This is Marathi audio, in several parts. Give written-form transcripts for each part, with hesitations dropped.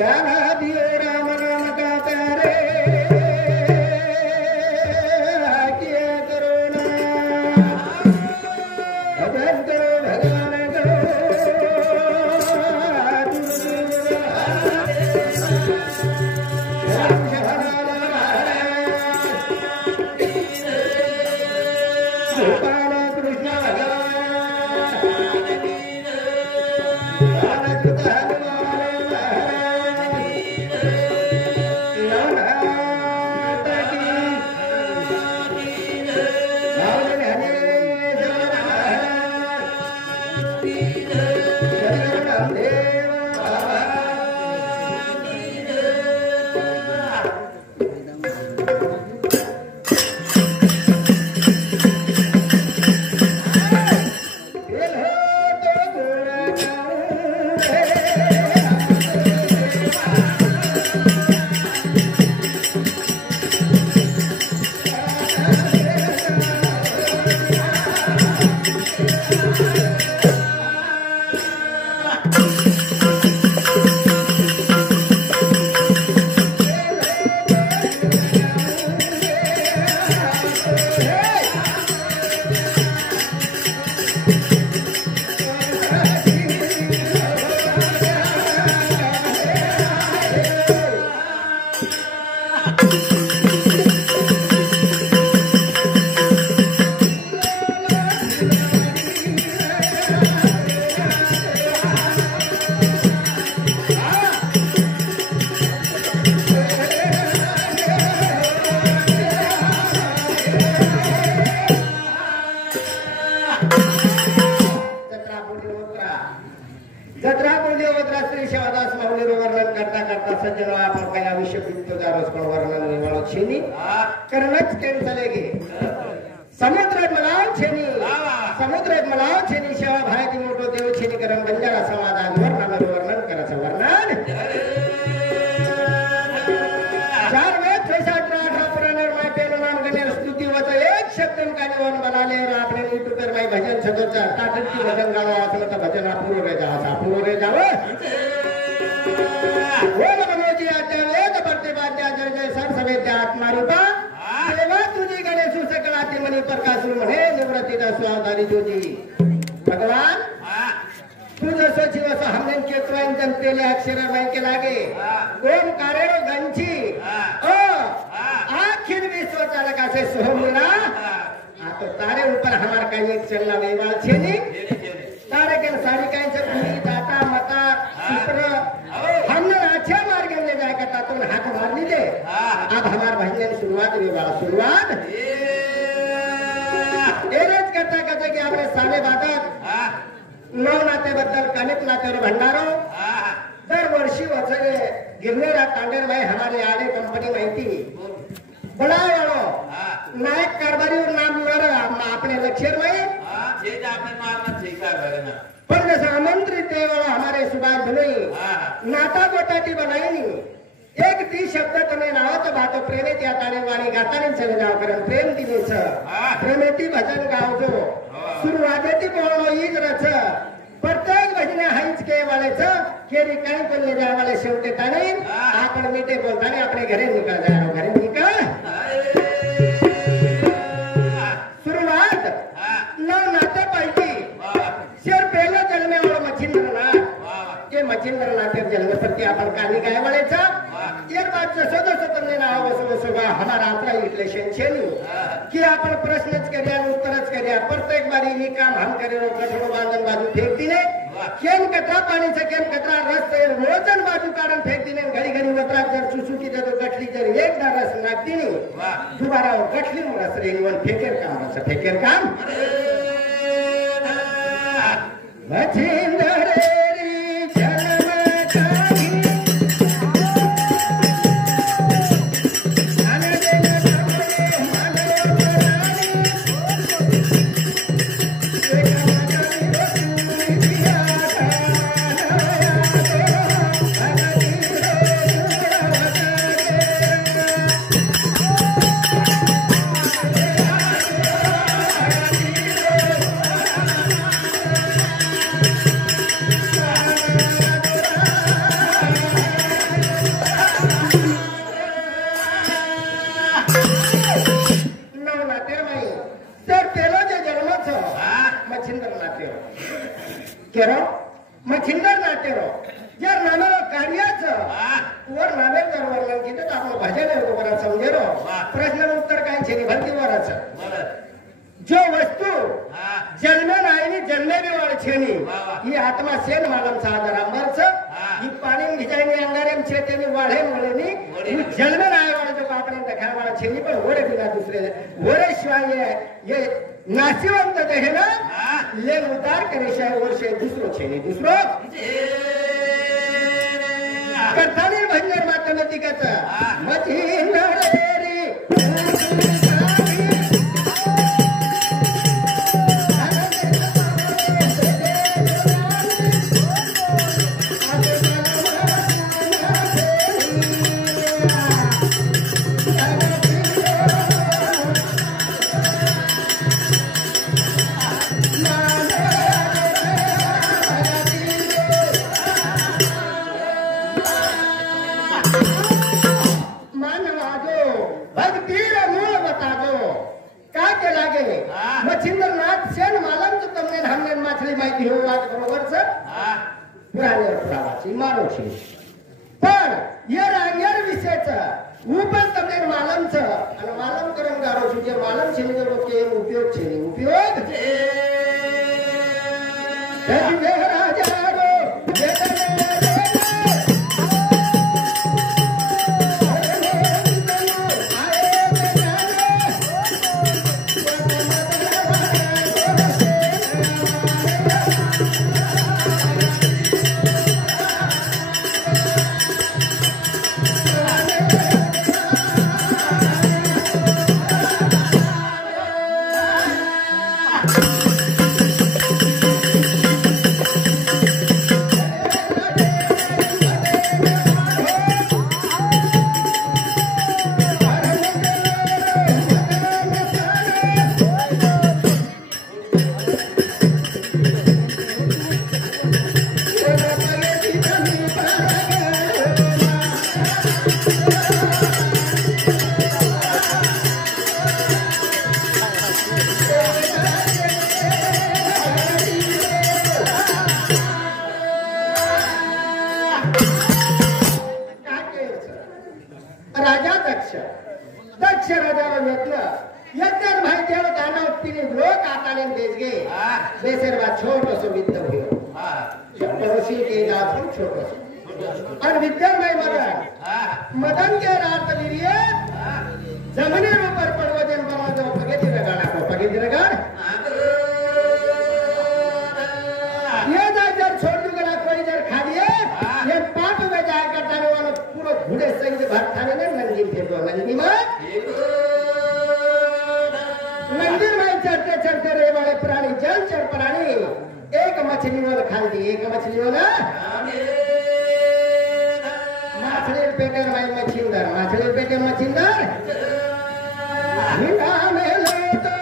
त्याला दियो राम नाम गाता रे किया करो ना भजन करो भगवान करो भगवान तू जसो जीवस हमने केतवाइन जन तेले अक्षर में के लागे ओम कारेरो गंजी ओ आखिर विश्व चालका से सोहमुना आ तो तारे ऊपर हमार का एक चलना वेवाल छे नी तारे के सारी का से पूरी दाता मता सुपर हमने अच्छा मार्ग में ले जाए का तो हाथ मार नी दे अब हमार भजन शुरुआत वेवाल शुरुआत एरज करता करता कि आपने साले बादक नौ नाते बद्दल कनिक नाते भंडारो दर वर्षी वचने गिरनेरा तांडेर भाई हमारे आडे कंपनी माहिती बड़ा वालो नायक कारभारी और नाम नर अपने लक्ष्य में जे आपने मारना ठीका करना पर जैसा आमंत्रित वाला हमारे सुभाष धनोई नाता गोटाटी बनाई नहीं एक ती शब्द तुम्हें नावाचं बातो प्रेमेत या ताने वाणी गाताने चले जाओ कारण प्रेम दिनेच प्रेमेती भजन गावजो सुरुवातेती बोलणं हीच रच प्रत्येक भजने हाईच के वालेच केरी काही पण ले जाय वाले शेवटे ताने आपण मीठे बोलताने आपले घरे निकळ जाय घरे निकळ सुरुवात नौ नाते पैकी शेर पहला जन्मे वाला मच्छिंद्रनाथ ये मच्छिंद्रनाथ के जन्म प्रति आपण कहानी गाय वालेच एक बात सदस्य तुमने नाव वसुगा हमारा आंतरा रिलेशन छेनी कि आपण प्रश्नच करिया उत्तरच करिया प्रत्येक बारी ही काम हम करेरो कठोर बांधन बाजू फेक दिने केम कतरा पानी से केम कतरा रस रोजन बाजू कारण फेक दिने घड़ी घड़ी कतरा जर सुसुकी जर गठली जर एक ना रस नाक दिनी दोबारा गठली रस रेवन फेकेर काम मच्छिंद्र भजन बरा समजेरो प्रश्न उत्तर काय छे भलती वराच जो वस्तू जन्म नाही जन्मे वाळ छेनी ही आत्मा सेन मालम सादर अंबरच ही पाणी भिजायनी अंगारेम छे तेनी वाढे मळेनी ही जन्म नाही वाळ जो आपण दखा वाळ छेनी पण ओरे बिना दुसरे ओरे शिवाय ये नाशिवंत देहना ले उतार करे शाय वर्षे दुसरो छेनी दुसरो करतानी भंजर मातमतिकाचा मचिंदरेरी पण या रांगेर विषयचा उपल तमने मालमच आणि मालम करम गारो जे मालम छे ने के उपयोग छे उपयोग हे राजा रो राजा दक्ष राजाला घेतलं यज्ञात माहिती आहे दानव तिने लोक आताने देजगे बेसरवा छोटस विद्य होईल छोटसी के जात छोटस और विद्यामय मदन के रात वीर्य जमिनी ऊपर परवजन बना दो पगेती रगाड़ा को पगेती रगाड़ ये जर छोड़ दूंगा कोई जर खा लिए ये पाप में जाए करता वाला पूरा घुड़े सही भाग खाने में नंदी फेंको नंदी में मंदिर में चढ़ते चढ़ते रहे वाले प्राणी जलचर प्राणी एक मछली वाला खा दी एक मछली वाला मछली पेटे में मछिंदर हिंगा में लो तो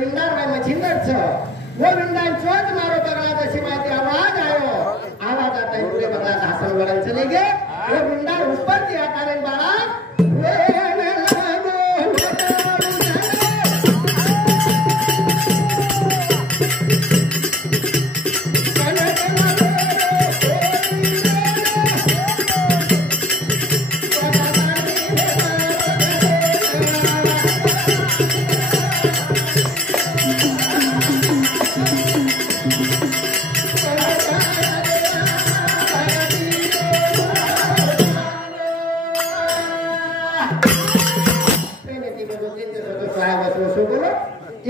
विंदार में मछिंदर छो वो विंदार चोट मारो बगला जैसी मायती आवाज आयो आवाज आता है पूरे बगला घासन वरन चले गए वो विंदार ऊपर दिया कारण बाला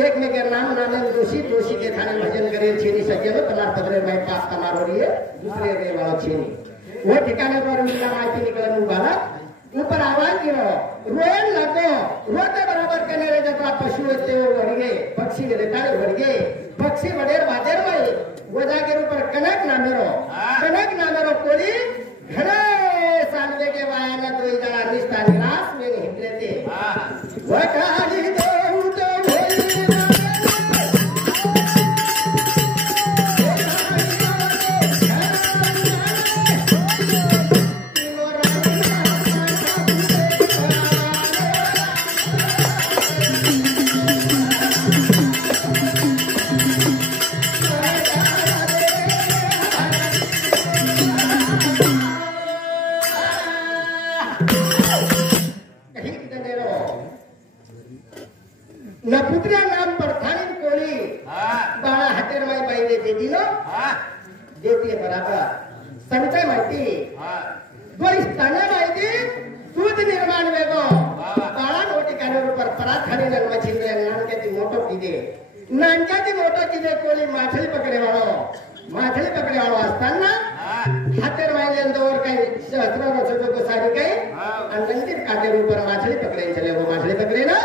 एक में के नाम नामे दोषी दोषी के थाने भजन करे छेनी सज्जनो तमार पदरे में पास तमार हो रही है दूसरे रे वाला छेनी वो ठिकाने पर मिला माइती निकलन वाला ऊपर आवाज दियो रोन लगो रोते बराबर कने रे जत्रा पशु होते वो बढ़ गए पक्षी ने ताले बढ़ गए पक्षी बडेर बादेर में वो जाके ऊपर कनक नामेरो कोली घरे सालवे के वायाना तो इधर निस्ता निराश में हिंदे थे वकाली नपुत्रा नाम पर थानी कोली बाळा हटेर माई बाई दे देती नो देती है बराबर संचय माहिती दोई स्थाने माहिती दूध निर्माण वेगो बाळा नोटी काढून ऊपर पराखानी नन्मा छिंद्रे नानक्याची मोटो किदे नानक्याची मोटो किदे कोली माछली पकडे वाळो असताना हातेर माईले अंदर काही 17 वर्षाचं को सारी काही आणि नंतर काटेर ऊपर माछली पकडे चले वो माछली पकडे ना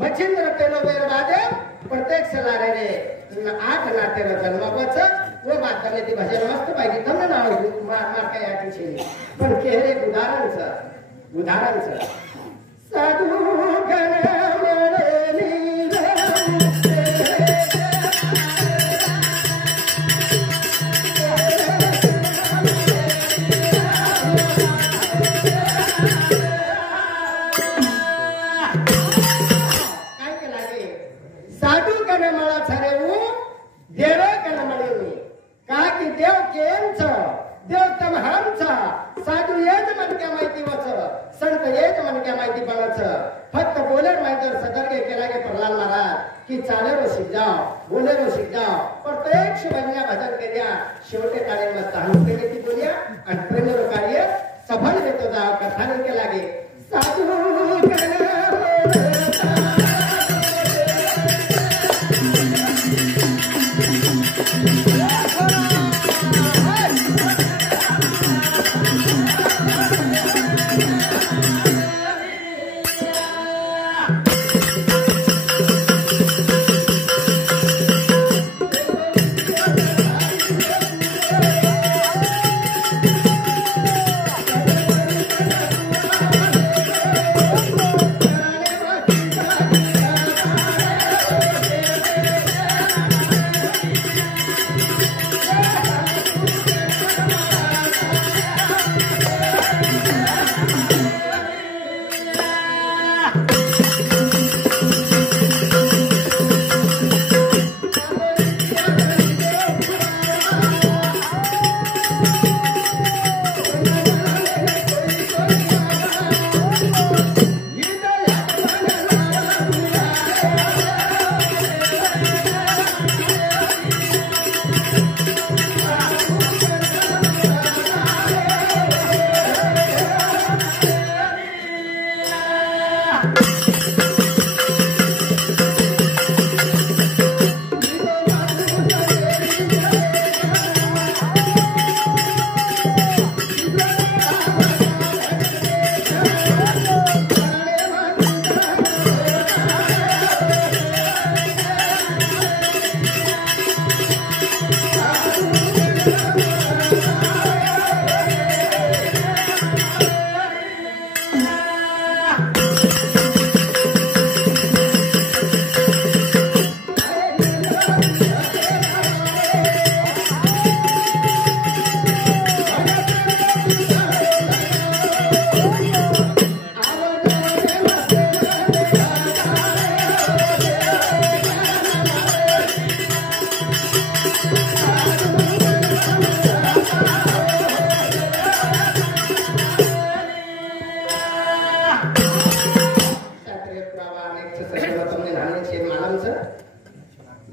मच्छिंद्र पेलो बेर बादे प्रत्येक सलारे 8 नातेर जन्मावच वो माताने ती भजन मस्त पाहिजे તમને નાવ માર કઈ આટી છે પણ કે એક ઉદાહરણ છે સાધુ ગણ फक्त बोले माहिती सतर्क केला की प्रल्हाद महाराज की चालेरो शिक जाओ बोलेरो शिक जाओ प्रत्येक शिवन्या भजन केल्या शेवटे काळे मस्त हनुकेली ती बोलिया आणि प्रेमरो कार्य सफल देतो जाओ कथाने के लागे साधू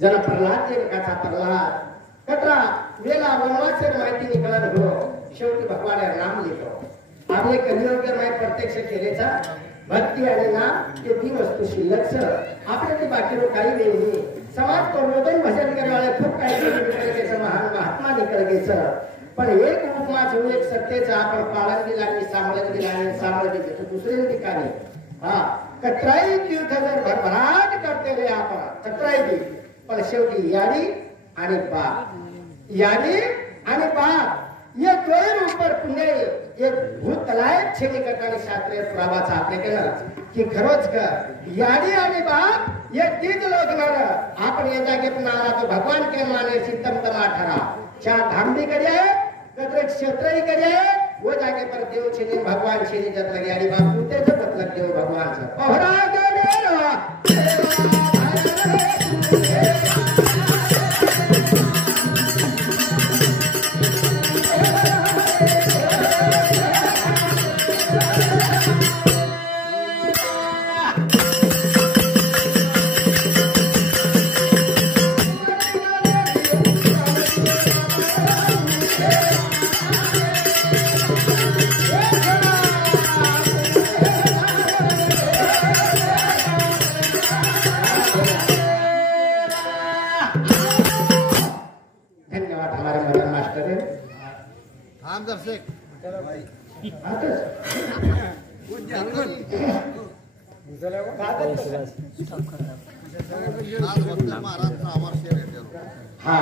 जन प्रल्हाद कथा प्रल्हाद कटरा वेला वनवास माहिती निकलन हो शेवटी भगवान नाम लिहितो आपले कलियुग माय प्रत्यक्ष केलेचा भक्ती आणि नाम ते ती वस्तू शिल्लक आपले ती बाकी काही नाही समाज प्रबोधन भजन करणारे खूप काही निकल महान महात्मा निकल गेचं पण एक उपमा जो एक सत्तेचा आपण पालन दिला आणि सांभाळ दिले दुसरे ठिकाणी हा कटराई तीर्थ जर भरभराट करते रे आपण कटराई दी पण शेवटी याडी आणि बाप ये दोन ऊपर पुणे एक भूतलायक छेनी कटाने शास्त्रीय पुरावाचा आपले केला की खरोच का याडी आणि बाप ये तीच लोकणार आपण या जागेत नाला तो भगवान के माने सिद्धम तमा ठरा चार धाम भी करिए कतरे क्षेत्र ही करिए वो जाके पर देव छेनी भगवान छेनी जत लगे याडी बाप तूते जो मतलब देव भगवान से पहरा दर्शक हा